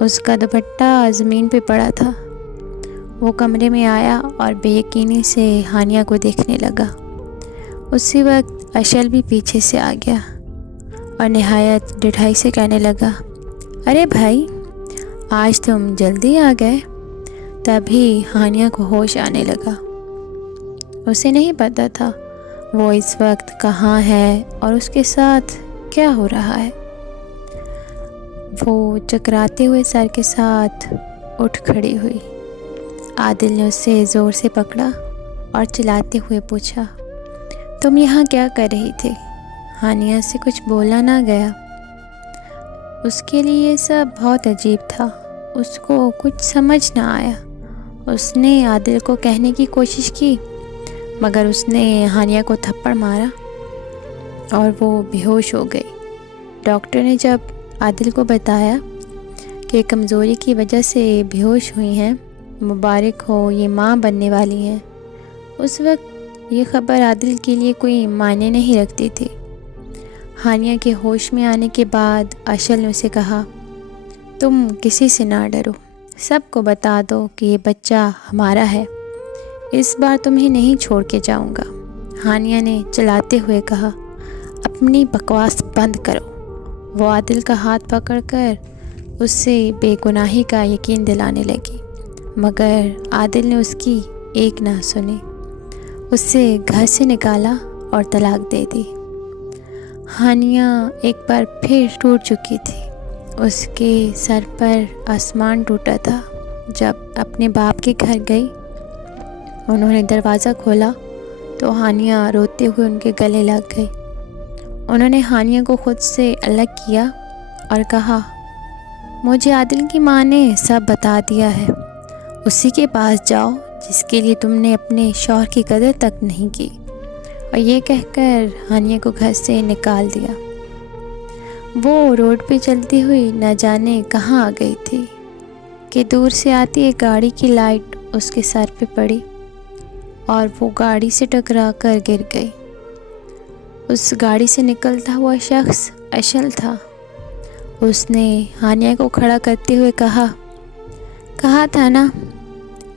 اس کا دوپٹہ زمین پہ پڑا تھا۔ وہ کمرے میں آیا اور بے یقینی سے ہانیہ کو دیکھنے لگا۔ اسی وقت اشل بھی پیچھے سے آ گیا اور نہایت ڈٹھائی سے کہنے لگا، ارے بھائی، آج تم جلدی آ گئے۔ تبھی ہانیہ کو ہوش آنے لگا۔ اسے نہیں پتہ تھا وہ اس وقت کہاں ہے اور اس کے ساتھ کیا ہو رہا ہے۔ وہ چکراتے ہوئے سر کے ساتھ اٹھ کھڑی ہوئی۔ عادل نے اسے زور سے پکڑا اور چلاتے ہوئے پوچھا، تم یہاں کیا کر رہی تھی؟ ہانیہ سے کچھ بولا نہ گیا۔ اس کے لیے یہ سب بہت عجیب تھا۔ اس کو کچھ سمجھ نہ آیا۔ اس نے عادل کو کہنے کی کوشش کی، مگر اس نے ہانیہ کو تھپڑ مارا اور وہ بے ہوش ہو گئی۔ ڈاکٹر نے جب عادل کو بتایا کہ کمزوری کی وجہ سے بے ہوش ہوئی ہیں، مبارک ہو، یہ ماں بننے والی ہیں، اس وقت یہ خبر عادل کے لیے کوئی معنی نہیں رکھتی تھی۔ ہانیہ کے ہوش میں آنے کے بعد اشل نے اسے کہا، تم کسی سے نہ ڈرو، سب کو بتا دو کہ یہ بچہ ہمارا ہے، اس بار تمہیں نہیں چھوڑ کے جاؤں گا۔ ہانیہ نے چلاتے ہوئے کہا، اپنی بکواس بند کرو۔ وہ عادل کا ہاتھ پکڑ کر اس سے بے گناہی کا یقین دلانے لگی، مگر عادل نے اس کی ایک نہ سنی، اس سے گھر سے نکالا اور طلاق دے دی۔ ہانیہ ایک بار پھر ٹوٹ چکی تھی۔ اس کے سر پر آسمان ٹوٹا تھا۔ جب اپنے باپ کے گھر گئی، انہوں نے دروازہ کھولا تو ہانیہ روتے ہوئے ان کے گلے لگ گئی۔ انہوں نے ہانیہ کو خود سے الگ کیا اور کہا، مجھے عادل کی ماں نے سب بتا دیا ہے، اسی کے پاس جاؤ جس کے لیے تم نے اپنے شوہر کی قدر تک نہیں کی۔ اور یہ کہہ کر ہانیہ کو گھر سے نکال دیا۔ وہ روڈ پہ چلتی ہوئی نہ جانے کہاں آ گئی تھی کہ دور سے آتی ایک گاڑی کی لائٹ اس کے سر پہ پڑی اور وہ گاڑی سے ٹکرا کر گر گئی۔ اس گاڑی سے نکلتا ہوا شخص اشل تھا۔ اس نے ہانیہ کو کھڑا کرتے ہوئے کہا تھا نا،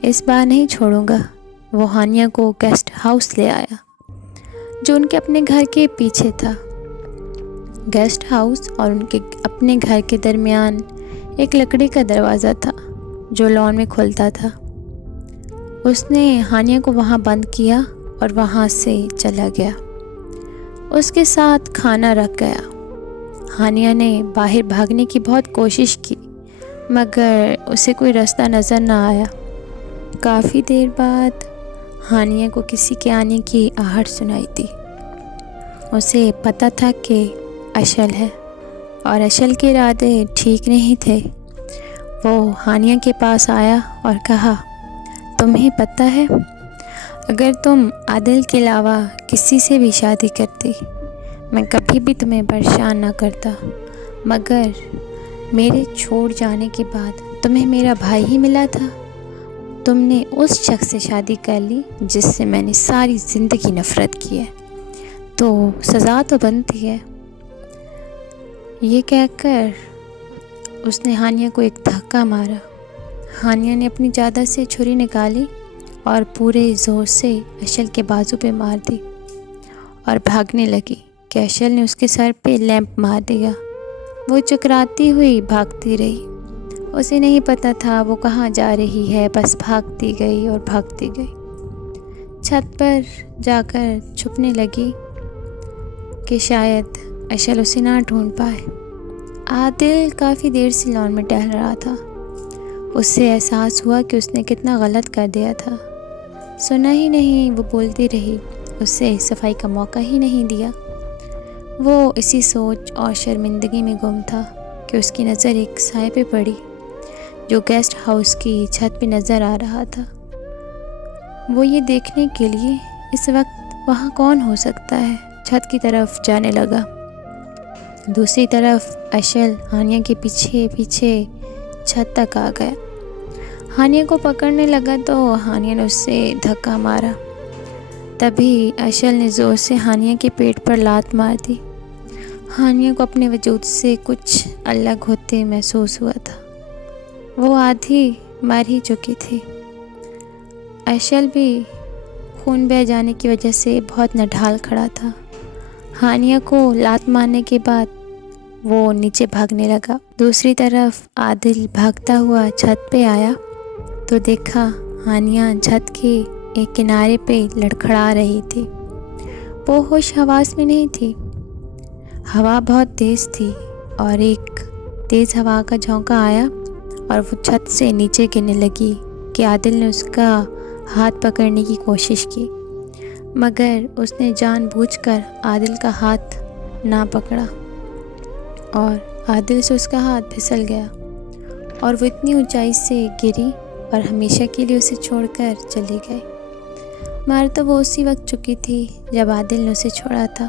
اس بار نہیں چھوڑوں گا۔ وہ ہانیہ کو گیسٹ ہاؤس لے آیا جو ان کے اپنے گھر کے پیچھے تھا۔ گیسٹ ہاؤس اور ان کے اپنے گھر کے درمیان ایک لکڑی کا دروازہ تھا جو لان میں کھلتا تھا۔ اس نے ہانیہ کو وہاں بند کیا اور وہاں سے چلا گیا۔ اس کے ساتھ کھانا رکھ گیا۔ ہانیہ نے باہر بھاگنے کی بہت کوشش کی، مگر اسے کوئی راستہ نظر نہ آیا۔ کافی دیر بعد ہانیہ کو کسی کے آنے کی آہٹ سنائی دی۔ اسے پتہ تھا کہ اشل ہے اور اشل کے ارادے ٹھیک نہیں تھے۔ وہ ہانیہ کے پاس آیا اور کہا، تمہیں پتہ ہے، اگر تم عادل کے علاوہ کسی سے بھی شادی کرتی، میں کبھی بھی تمہیں پریشان نہ کرتا، مگر میرے چھوڑ جانے کے بعد تمہیں میرا بھائی ہی ملا تھا۔ تم نے اس شخص سے شادی کر لی جس سے میں نے ساری زندگی نفرت کی ہے، تو سزا تو بنتی ہے۔ یہ کہہ کر اس نے ہانیہ کو ایک دھکا مارا۔ ہانیہ نے اپنی چادر سے چھری نکالی اور پورے زور سے اشل کے بازو پہ مار دی اور بھاگنے لگی کہ اشل نے اس کے سر پہ لیمپ مار دیا۔ وہ چکراتی ہوئی بھاگتی رہی۔ اسے نہیں پتہ تھا وہ کہاں جا رہی ہے، بس بھاگتی گئی اور بھاگتی گئی۔ چھت پر جا کر چھپنے لگی کہ شاید اشل اسے نہ ڈھونڈ پائے۔ عادل کافی دیر سے لان میں ٹہل رہا تھا۔ اس سے احساس ہوا کہ اس نے کتنا غلط کر دیا تھا۔ سنا ہی نہیں، وہ بولتی رہی، اسے صفائی کا موقع ہی نہیں دیا۔ وہ اسی سوچ اور شرمندگی میں گم تھا کہ اس کی نظر ایک سائے پہ پڑی جو گیسٹ ہاؤس کی چھت پہ نظر آ رہا تھا۔ وہ یہ دیکھنے کے لیے اس وقت وہاں کون ہو سکتا ہے، چھت کی طرف جانے لگا۔ دوسری طرف اشل ہانیہ کے پیچھے پیچھے چھت تک آ گیا۔ ہانیہ کو پکڑنے لگا تو ہانیہ نے اس سے دھکا مارا۔ تبھی اشل نے زور سے ہانیہ کے پیٹ پر لات مار دی۔ ہانیہ کو اپنے وجود سے کچھ الگ ہوتے محسوس ہوا تھا۔ وہ آدھی مر ہی چکی تھی۔ اشل بھی خون بہہ جانے کی وجہ سے بہت نڈھال کھڑا تھا۔ ہانیہ کو لات مارنے کے بعد وہ نیچے بھاگنے لگا۔ دوسری طرف عادل بھاگتا ہوا چھت پہ آیا تو دیکھا ہانیہ چھت کے ایک کنارے پہ لڑکھڑا رہی تھی۔ وہ ہوش حواس میں نہیں تھی۔ ہوا بہت تیز تھی اور ایک تیز ہوا کا جھونکا آیا اور وہ چھت سے نیچے گرنے لگی کہ عادل نے اس کا ہاتھ پکڑنے کی کوشش کی، مگر اس نے جان بوجھ کر عادل کا ہاتھ نہ پکڑا اور عادل سے اس کا ہاتھ پھسل گیا اور وہ اتنی اونچائی سے گری اور ہمیشہ کے لیے اسے چھوڑ کر چلی گئی۔ مار تو وہ اسی وقت چکی تھی جب عادل نے اسے چھوڑا تھا،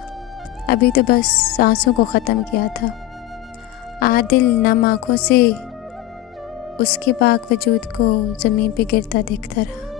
ابھی تو بس سانسوں کو ختم کیا تھا۔ عادل نم آنکھوں سے اس کے پاک وجود کو زمین پہ گرتا دیکھتا رہا۔